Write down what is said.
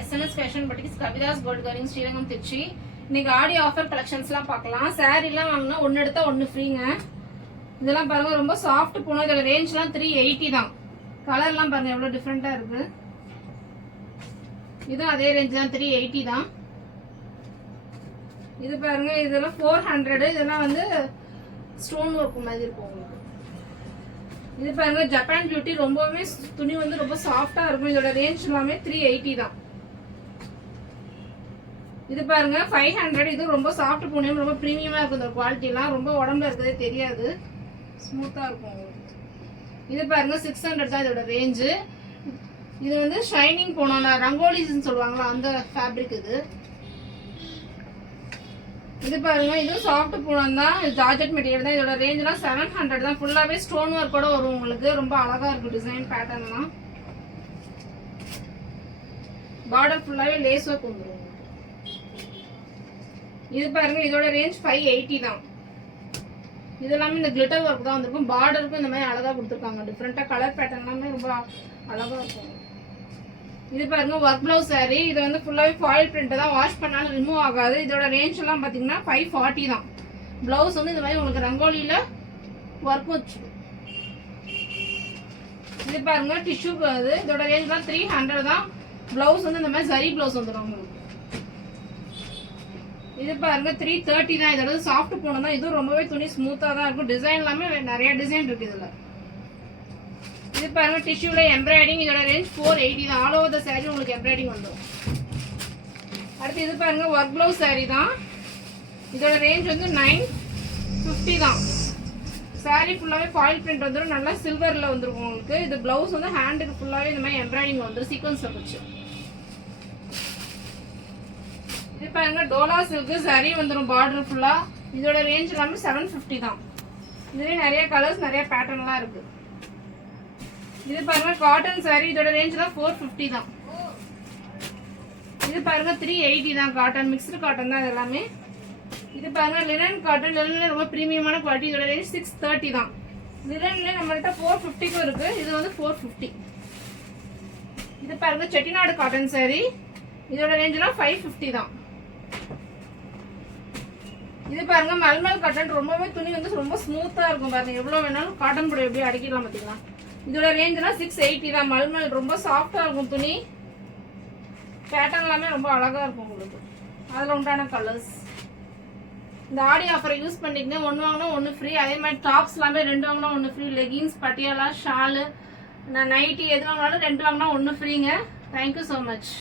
SNS fashion batiks Kavitha's gold covering Srirangam Trichy. இன்னைக்கு Aadi offer கலெக்ஷன்ஸ்லாம் பார்க்கலாம். சாரீலாம் வாங்கினா ஒன்று எடுத்தால் ஒன்று ஃப்ரீங்க. இதெல்லாம் பாருங்கள், ரொம்ப சாஃப்ட் பூனம். இதோட ரேஞ்ச்லாம் 380 தான். கலர்லாம் பாருங்கள் எவ்வளோ டிஃப்ரெண்ட்டாக இருக்குது. இதுவும் அதே ரேஞ்ச் தான், 380 தான். இது பாருங்க, இதெல்லாம் 400. இதெல்லாம் வந்து ஸ்டோன் ஒர்க் மாதிரி இருக்கும் உங்களுக்கு. இது பாருங்க, ஜப்பான் பியூட்டி. ரொம்பவே துணி வந்து ரொம்ப சாஃப்டா இருக்கும். இதோட ரேஞ்ச் எல்லாமே 380 தான். இது பாருங்க 500. இது ரொம்ப சாஃப்ட் பூனம், ரொம்ப பிரீமியமா இருக்கும். இந்த குவாலிட்டி எல்லாம் ரொம்ப உடம்புல இருக்கிறதே தெரியாது, ஸ்மூத்தா இருக்கும் உங்களுக்கு. இது பாருங்க 600 தான் இதோட ரேஞ்சு. இது வந்து ஷைனிங் பூனம், ரங்கோலிஸ்ன்னு சொல்லுவாங்களா அந்த ஃபேப்ரிக் இது. இது பாருங்க, இதுவும் சாஃப்ட் பூனம் தான். இது ஜார்ஜெட் மெட்டீரியல் தான். இதோட ரேஞ்ச்லாம் 700 தான். ஃபுல்லாவே ஸ்டோன் ஒர்க்கோட வரும் உங்களுக்கு. ரொம்ப அழகா இருக்கும் டிசைன் பேட்டர்ன்லாம். பார்டர் ஃபுல்லாவே லேஸ் ஒர்க் வந்துடும். இது பாருங்க, இதோட ரேஞ்ச் 580 தான். இதெல்லாமே இந்த கிளிட்டர் ஒர்க் தான் வந்திருக்கும். பார்டருக்கும் இந்த மாதிரி அழகா கொடுத்துருக்காங்க. டிஃப்ரெண்டா கலர் பேட்டர்ன் எல்லாமே ரொம்ப அழகா இருக்கும். இது பாருங்க, ஒர்க் பிளவுஸ் சாரி. இது வந்து ஃபுல்லாவே ஃபாயில் பிரிண்ட் தான். வாஷ் பண்ணாலும் ரிமூவ் ஆகாது. இதோட ரேஞ்ச் எல்லாம் பாத்தீங்கன்னா 540 தான். பிளவுஸ் வந்து இந்த மாதிரி உங்களுக்கு ரங்கோலியில ஒர்க் வச்சு. இது பாருங்க டிஷ்யூ. இதோட ரேஞ்ச் தான் 300 தான். பிளவுஸ் வந்து இந்த மாதிரி சரி பிளவுஸ் வந்துடும் உங்களுக்கு. இது பாருங்க 330 தான். இதோட சாஃப்ட் பூனம் தான். இதுவும் ரொம்பவே துணி ஸ்மூத்தா தான் இருக்கும். டிசைன் எல்லாமே நிறைய டிசைன் இருக்கு இதுல. இது பாருங்க டிஷ்யூல எம்ப்ராய்டிங். இதோட ரேஞ்ச் 480 தான். ஆல் ஓவர் த சாரி உங்களுக்கு எம்ப்ராய்டிங் வந்துடும். அடுத்து இது பாருங்க ஒர்க் பிளவுஸ் சாரி தான். இதோட ரேஞ்ச் வந்து 950 தான். சாரி ஃபுல்லாவே ஃபாயில் பிரிண்ட் வந்துடும். நல்லா சில்வர்ல வந்துருக்கும் உங்களுக்கு. இது பிளவுஸ் வந்து ஹேண்டுக்கு ஃபுல்லாவே இந்த மாதிரி எம்ப்ராய்டிங் வந்துடும் சீக்வன்ஸ் வச்சு. இது பாருங்க டோலா சில்க் சாரி வந்துடும் பார்டர் ஃபுல்லா. இதோட ரேஞ்ச் எல்லாமே 750 தான். இதுலயே நிறைய கலர்ஸ் நிறைய பேட்டர்ன்லாம் இருக்கு. இது பாருங்க காட்டன் சாரி. இதோட ரேஞ்ச் தான் 450 தான். இது பாருங்க 380 தான். காட்டன் மிக்ஸ்டு காட்டன் தான் இது எல்லாமே. இது பாருங்க லினன் காட்டன். லினன்ல ரொம்ப பிரீமியமான குவாலிட்டி. இதோட ரேஞ்ச் 630 தான். லினன்ல நம்மள்ட்ட 450க்கும் இருக்கு. இது வந்து 450. இது பாருங்க செட்டிநாடு காட்டன் சாரி. இதோட ரேஞ்ச்லாம் 550 தான். இது பாருங்க மல்மல் காட்டன். ரொம்பவே துணி வந்து ரொம்ப ஸ்மூத்தா இருக்கும். பாருங்க எவ்வளவு வேணாலும் காட்டன் புடவை எப்படி அடிக்கலாம் பாத்தீங்களா. இதோட ரேஞ்ச்லாம் 680 தான். மல்மல் ரொம்ப சாஃப்டா இருக்கும் துணி. பேட்டர்ன் எல்லாமே ரொம்ப அழகா இருக்கும் உங்களுக்கு. அதுல உண்டான கலர்ஸ். இந்த ஆடி ஆஃபரை யூஸ் பண்ணிக்கங்க. ஒன்று வாங்கினா ஒன்று ஃப்ரீ. அதே மாதிரி டாப்ஸ் எல்லாமே 2 வாங்கினா 1 free. Leggings, Patiala, shawl, nighty எது வாங்கினாலும் 2 வாங்கினா 1 ஃப்ரீங்க. Thank you so much.